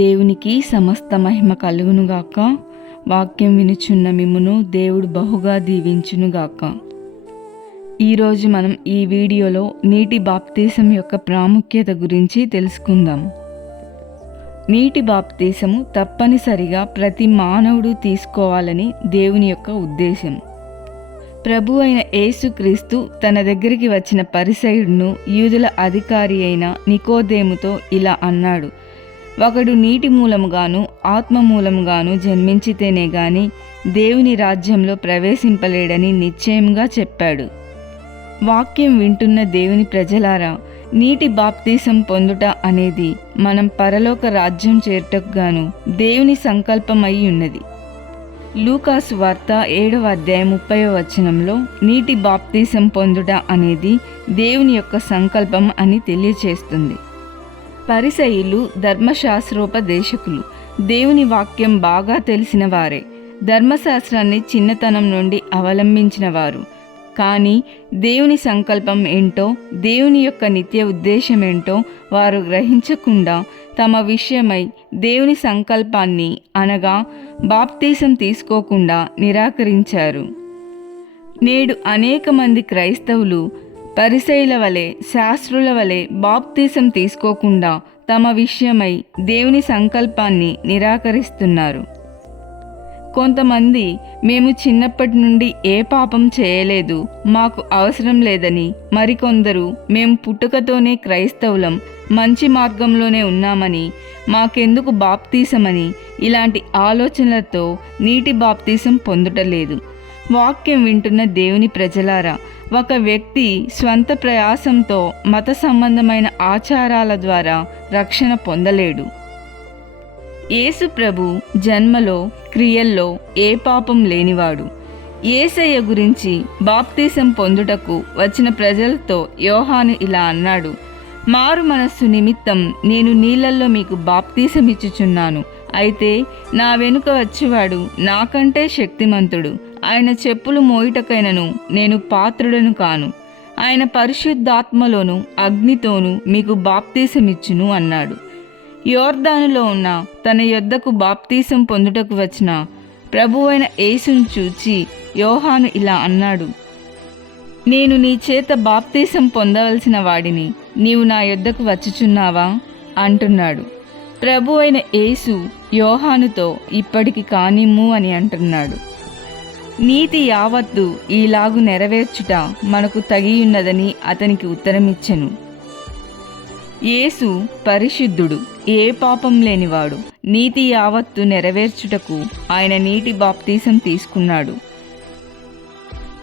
దేవునికి సమస్త మహిమ కలుగునుగాక. వాక్యం వినుచున్న మిమ్మును దేవుడు బహుగా దీవించునుగాక. ఈరోజు మనం ఈ వీడియోలో నీటి బాప్తీసం యొక్క ప్రాముఖ్యత గురించి తెలుసుకుందాం. నీటి బాప్తీసము తప్పనిసరిగా ప్రతి మానవుడు తీసుకోవాలని దేవుని యొక్క ఉద్దేశం. ప్రభు అయిన యేసుక్రీస్తు తన దగ్గరికి వచ్చిన పరిసయుడును యూదుల అధికారి అయిన నికోదేముతో ఇలా అన్నాడు ఒకడు నీటి మూలముగాను ఆత్మ మూలముగాను జన్మించితేనే గాని దేవుని రాజ్యంలో ప్రవేశింపలేడని నిశ్చయంగా చెప్పాడు. వాక్యం వింటున్న దేవుని ప్రజలారా నీటి బాప్తీసం పొందుట అనేది మనం పరలోక రాజ్యం చేరుటకు గాను దేవుని సంకల్పమై ఉన్నది. లూకాసు వార్త ఏడవ అధ్యాయం ముప్పై వచనంలో నీటి బాప్తీసం పొందుట అనేది దేవుని యొక్క సంకల్పం అని తెలియచేస్తుంది. పరిసయులు ధర్మశాస్త్రోపదేశకులు. దేవుని వాక్యం బాగా తెలిసిన వారే. ధర్మశాస్త్రాన్ని చిన్నతనం నుండి అవలంబించిన వారు. కానీ దేవుని సంకల్పం ఏంటో దేవుని యొక్క నిత్య ఉద్దేశం ఏంటో వారు గ్రహించకుండా తమ విషయమై దేవుని సంకల్పాన్ని అనగా బాప్తీసం తీసుకోకుండా నిరాకరించారు. నేడు అనేక మంది క్రైస్తవులు పరిసైల వలె శాస్త్రుల వలె బాప్తీసం తీసుకోకుండా తమ విషయమై దేవుని సంకల్పాన్ని నిరాకరిస్తున్నారు. కొంతమంది మేము చిన్నప్పటి నుండి ఏ పాపం చేయలేదు మాకు అవసరం లేదని మరికొందరు మేము పుట్టుకతోనే క్రైస్తవులం మంచి మార్గంలోనే ఉన్నామని మాకెందుకు బాప్తీసమని ఇలాంటి ఆలోచనలతో నీటి బాప్తీసం పొందుటలేదు. వాక్యం వింటున్న దేవుని ప్రజలారా ఒక వ్యక్తి స్వంత ప్రయాసంతో మత సంబంధమైన ఆచారాల ద్వారా రక్షణ పొందలేడు. యేసు ప్రభు జన్మలో క్రియల్లో ఏ పాపం లేనివాడు. ఏసయ్య గురించి బాప్తీసం పొందుటకు వచ్చిన ప్రజలతో యోహాను ఇలా అన్నాడు మారు మనస్సు నిమిత్తం నేను నీళ్ళల్లో మీకు బాప్తీసం ఇచ్చుచున్నాను అయితే నా వెనుక వచ్చేవాడు నాకంటే శక్తిమంతుడు. ఆయన చెప్పులు మోయిటకైనను నేను పాత్రుడను కాను. ఆయన పరిశుద్ధాత్మలోను అగ్నితోనూ మీకు బాప్తీసమిచ్చును అన్నాడు. యోర్దానులో ఉన్న తన యొద్దకు బాప్తీసం పొందుటకు వచ్చిన ప్రభువైన యేసును చూచి యోహాను ఇలా అన్నాడు. నేను నీ చేత బాప్తీసం పొందవలసిన వాడిని నీవు నా యొద్దకు వచ్చుచున్నావా? అంటున్నాడు. ప్రభు అయిన యేసు యోహానుతో ఇప్పటికి కానిమ్ము అని అంటున్నాడు. నీతి యావత్తు ఈలాగు నెరవేర్చుట మనకు తగియున్నదని అతనికి ఉత్తరమిచ్చెను. యేసు పరిశుద్ధుడు ఏ పాపం లేనివాడు నీతి యావత్తు నెరవేర్చుటకు ఆయన నీటి బాప్తీసం తీసుకున్నాడు.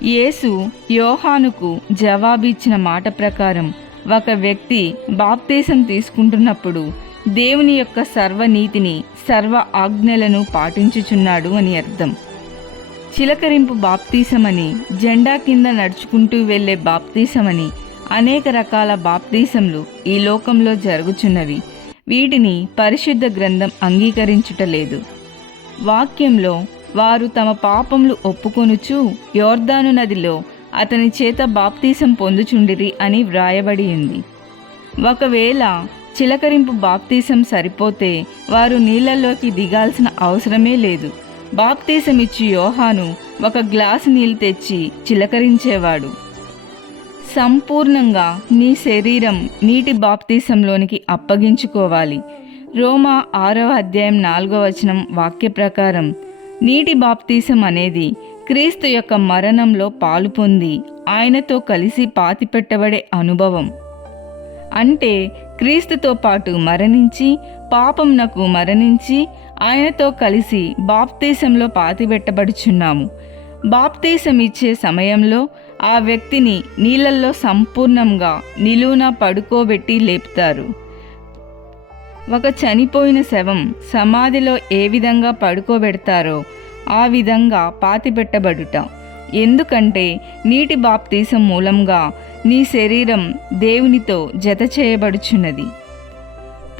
యేసు యోహానుకు జవాబిచ్చిన మాట ప్రకారం ఒక వ్యక్తి బాప్తీసం తీసుకుంటున్నప్పుడు దేవుని యొక్క సర్వనీతిని సర్వ ఆజ్ఞలను పాటించుచున్నాడు అని అర్థం. చిలకరింపు బాప్తీసమని జెండా కింద నడుచుకుంటూ వెళ్ళే బాప్తీసమని అనేక రకాల బాప్తీసంలు ఈ లోకంలో జరుగుచున్నవి. వీటిని పరిశుద్ధ గ్రంథం అంగీకరించుటలేదు వాక్యంలో వారు తమ పాపములు ఒప్పుకొనుచు యోర్దాను నదిలో అతని చేత బాప్తీసం పొందుచుండిరి అని వ్రాయబడి ఉంది. ఒకవేళ చిలకరింపు బాప్తీసం సరిపోతే వారు నీళ్ళలోకి దిగాల్సిన అవసరమే లేదు. బాప్తీసం ఇచ్చి యోహాను ఒక గ్లాసు నీళ్ళు తెచ్చి చిలకరించేవాడు. సంపూర్ణంగా నీ శరీరం నీటి బాప్తీసంలోనికి అప్పగించుకోవాలి. రోమా ఆరవ అధ్యాయం నాలుగవ వచనం వాక్య ప్రకారం నీటి బాప్తీసం అనేది క్రీస్తు యొక్క మరణంలో పాలు పొంది ఆయనతో కలిసి పాతిపెట్టబడే అనుభవం. అంటే క్రీస్తుతో పాటు మరణించి పాపంనకు మరణించి ఆయనతో కలిసి బాప్తీసంలో పాతిపెట్టబడుచున్నాము. బాప్తీసం ఇచ్చే సమయంలో ఆ వ్యక్తిని నీళ్ళల్లో సంపూర్ణంగా నిలువున పడుకోబెట్టి లేపుతారు. ఒక చనిపోయిన శవం సమాధిలో ఏ విధంగా పడుకోబెడతారో ఆ విధంగా పాతిపెట్టబడుట. ఎందుకంటే నీటి బాప్తీసం మూలంగా నీ శరీరం దేవునితో జత చేయబడుచున్నది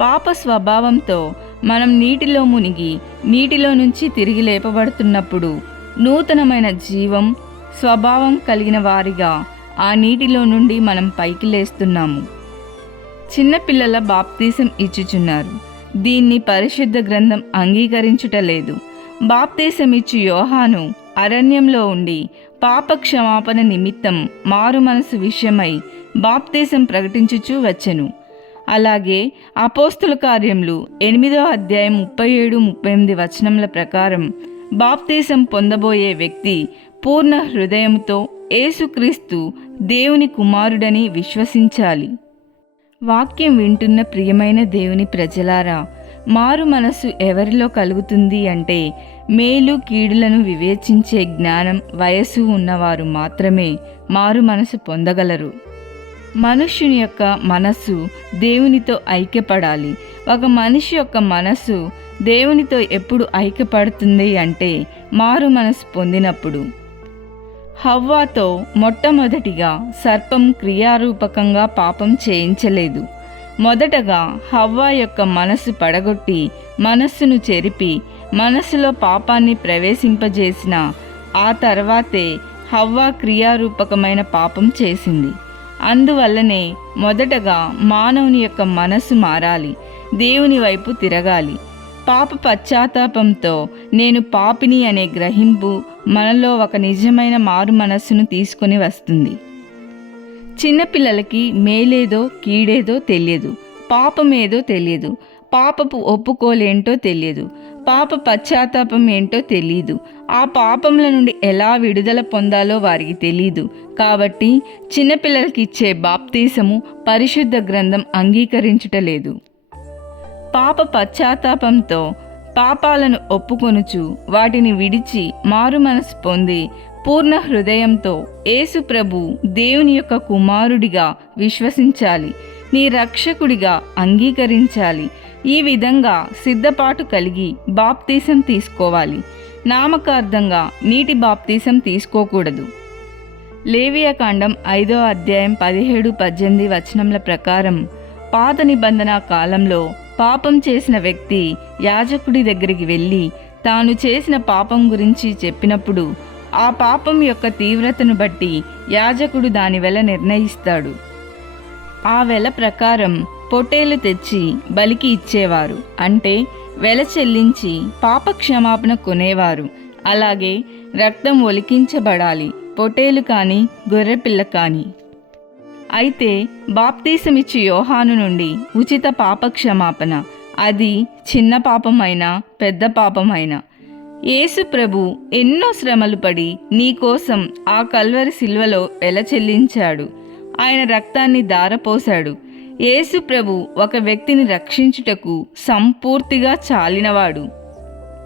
పాప స్వభావంతో మనం నీటిలో మునిగి నీటిలో నుంచి తిరిగి లేపబడుతున్నప్పుడు నూతనమైన జీవం స్వభావం కలిగిన వారిగా ఆ నీటిలో నుండి మనం పైకి లేస్తున్నాము. చిన్నపిల్లల బాప్తీసం ఇచ్చుచున్నారు. దీన్ని పరిశుద్ధ గ్రంథం అంగీకరించుటలేదు. ఇచ్చి యోహాను అరణ్యంలో ఉండి పాప క్షమాపణ నిమిత్తం మారు మనసు విషయమై బాప్తీసం ప్రకటించుచూ వచ్చెను. అలాగే అపోస్తుల కార్యములు ఎనిమిదో అధ్యాయం ముప్పై ఏడు ముప్పై ఎనిమిది వచనముల ప్రకారం బాప్తీసం పొందబోయే వ్యక్తి పూర్ణ హృదయంతో యేసుక్రీస్తు దేవుని కుమారుడని విశ్వసించాలి. వాక్యం వింటున్న ప్రియమైన దేవుని ప్రజలారా మారు మనసు ఎవరిలో కలుగుతుంది అంటే మేలు కీడులను వివేచించే జ్ఞానం వయస్సు ఉన్నవారు మాత్రమే మారు మనసు పొందగలరు. మనుష్యుని యొక్క మనస్సు దేవునితో ఐక్యపడాలి. ఒక మనిషి యొక్క మనస్సు దేవునితో ఎప్పుడు ఐక్యపడుతుంది అంటే మారు మనసు పొందినప్పుడు. హవ్వాతో మొట్టమొదటిగా సర్పం క్రియారూపకంగా పాపం చేయించలేదు. మొదటగా హవ్వా యొక్క మనస్సు పడగొట్టి మనస్సును చెరిపి మనస్సులో పాపాన్ని ప్రవేశింపజేసిన ఆ తర్వాతే హవ్వా క్రియారూపకమైన పాపం చేసింది. అందువల్లనే మొదటగా మానవుని యొక్క మనస్సు మారాలి దేవుని వైపు తిరగాలి. పాప పశ్చాత్తాపంతో నేను పాపిని అనే గ్రహింపు మనలో ఒక నిజమైన మారు మనస్సును తీసుకొని వస్తుంది. చిన్నపిల్లలకి మేలేదో కీడేదో తెలియదు పాపమేదో తెలియదు పాపపు ఒప్పుకోలేంటో తెలియదు. పాప పశ్చాత్తాపం ఏంటో తెలీదు. ఆ పాపముల నుండి ఎలా విడుదల పొందాలో వారికి తెలియదు కాబట్టి చిన్నపిల్లలకి ఇచ్చే బాప్తీసము పరిశుద్ధ గ్రంథం అంగీకరించుటలేదు పాప పశ్చాత్తాపంతో పాపాలను ఒప్పుకొనుచు వాటిని విడిచి మారు మనసు పొంది పూర్ణ హృదయంతో యేసు ప్రభు దేవుని యొక్క కుమారుడిగా విశ్వసించాలి. నీ రక్షకుడిగా అంగీకరించాలి. ఈ విధంగా సిద్ధపాటు కలిగి బాప్తీసం తీసుకోవాలి. నామకార్థంగా నీటి బాప్తీసం తీసుకోకూడదు. లేవియకాండం ఐదో అధ్యాయం పదిహేడు పద్దెనిమిది వచనముల ప్రకారం పాత నిబంధన కాలంలో పాపం చేసిన వ్యక్తి యాజకుడి దగ్గరికి వెళ్ళి తాను చేసిన పాపం గురించి చెప్పినప్పుడు ఆ పాపం యొక్క తీవ్రతను బట్టి యాజకుడు దాని వెల నిర్ణయిస్తాడు. ఆ వెల ప్రకారం పొట్టేలు తెచ్చి బలికి ఇచ్చేవారు. అంటే వెల చెల్లించి పాప క్షమాపణ కొనేవారు. అలాగే రక్తం ఒలికించబడాలి. పొటేలు కానీ గొర్రెపిల్ల కానీ. అయితే బాప్తీసమిచ్చి యోహాను నుండి ఉచిత పాప క్షమాపణ. అది చిన్న పాపమైనా పెద్ద పాపమైనా. యేసు ప్రభు ఎన్నో శ్రమలు పడి నీకోసం ఆ కల్వరి శిల్వలో వెల చెల్లించాడు. ఆయన రక్తాన్ని దారపోశాడు యేసు ప్రభు ఒక వ్యక్తిని రక్షించుటకు సంపూర్తిగా చాలినవాడు.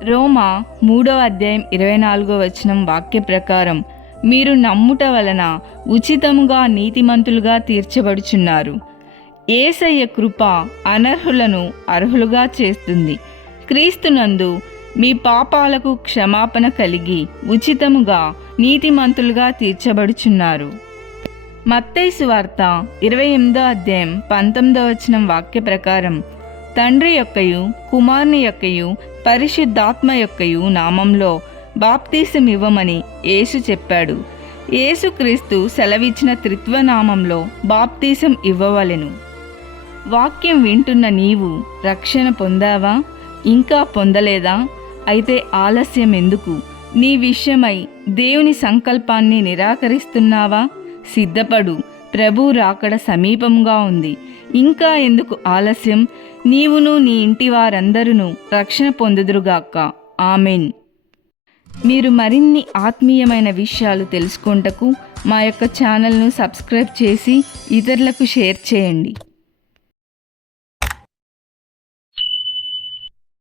రోమా మూడవ అధ్యాయం ఇరవై నాలుగో వచనం వాక్య ప్రకారం మీరు నమ్ముట వలన ఉచితముగా నీతిమంతులుగా తీర్చబడుచున్నారు. ఏసయ్య కృప అనర్హులను అర్హులుగా చేస్తుంది. క్రీస్తునందు మీ పాపాలకు క్షమాపణ కలిగి ఉచితముగా నీతిమంతులుగా తీర్చబడుచున్నారు. మత్తైసు వార్త ఇరవై ఎనిమిదో అధ్యాయం పంతొమ్మిదో వచనం వాక్య ప్రకారం తండ్రి యొక్కయు కుమారుని యొక్కయు పరిశుద్ధాత్మ యొక్కయు నామంలో బాప్తీసం ఇవ్వమని యేసు చెప్పాడు. యేసుక్రీస్తు సెలవిచ్చిన త్రిత్వ నామంలో బాప్తీసం ఇవ్వవలెను. వాక్యం వింటున్న నీవు రక్షణ పొందావా? ఇంకా పొందలేదా? అయితే ఆలస్యం ఎందుకు నీ విషయమై దేవుని సంకల్పాన్ని నిరాకరిస్తున్నావా? సిద్ధపడు. ప్రభు రాకడ సమీపంగా ఉంది. ఇంకా ఎందుకు ఆలస్యం? నీవును నీ ఇంటి వారందరూ రక్షణ పొందుదురుగాక. ఆమెన్. మీరు మరిన్ని ఆత్మీయమైన విషయాలు తెలుసుకుంటకు మా యొక్క ఛానల్ను సబ్స్క్రైబ్ చేసి ఇతరులకు షేర్ చేయండి.